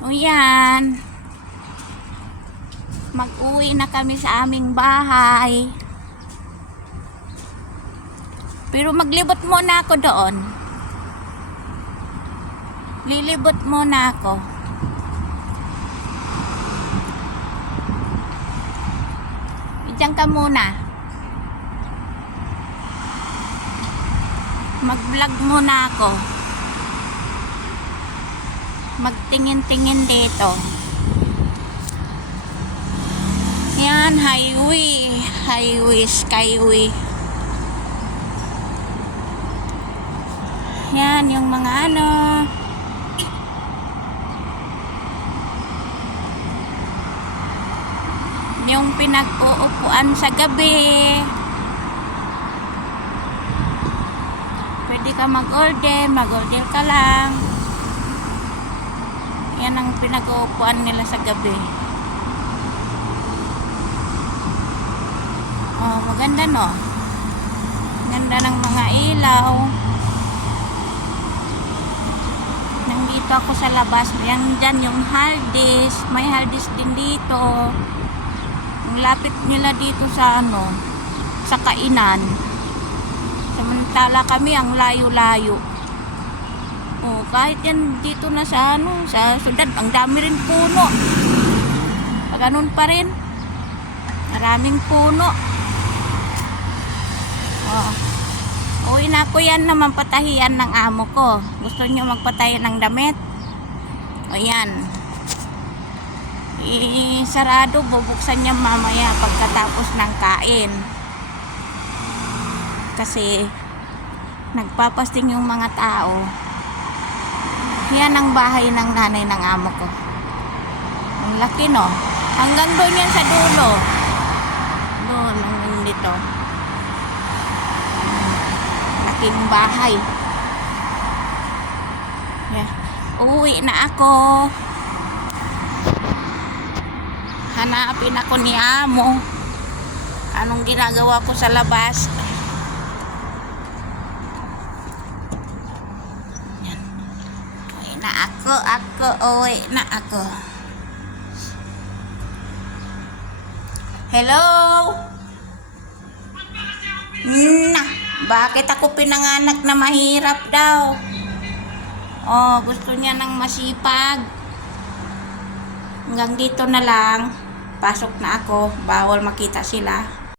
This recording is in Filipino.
O yan. Mag-uwi na kami sa aming bahay. Pero maglibot muna ako doon. Lilibot muna ako. Diyan ka muna. Mag-vlog muna ako. Magtingin-tingin dito. Yan, highway, skyway. Yan, yung mga ano. Yung pinag-uupuan sa gabi. Pwede ka mag-order ka lang. Yan ang pinag-uupuan nila sa gabi. Oh, maganda no. Ganda ng mga ilaw. Nandito ako sa labas. Yan dyan yung Haldis. May Haldis din dito. Ang lapit nila dito sa ano, sa kainan. Samantala kami ang layo-layo. Oh, kahit yan dito na sa ano, sa syudad, ang dami rin puno. Pag ganun pa rin. Maraming puno. Oh. Uwi na ako yan naman patahian ng amo ko. Gusto niyo magpatayan ng damit? O yan. Sarado, bubuksan niya mamaya pagkatapos ng kain. Kasi nagpapasting yung mga tao. Yan ang bahay ng nanay ng amo ko. Ang laki no. Hanggang doon yan sa dulo. Doon, hanggang dito. Laking bahay. Yeah. Uwi na ako. Hanapin ako ni amo. Anong ginagawa ko sa labas? Yan. Uwi na ako. Uwi na ako. Hello? Na, bakit ako pinanganak na mahirap daw? Oh, gusto niya ng masipag. Hanggang dito na lang. Pasok na ako. Bawal makita sila.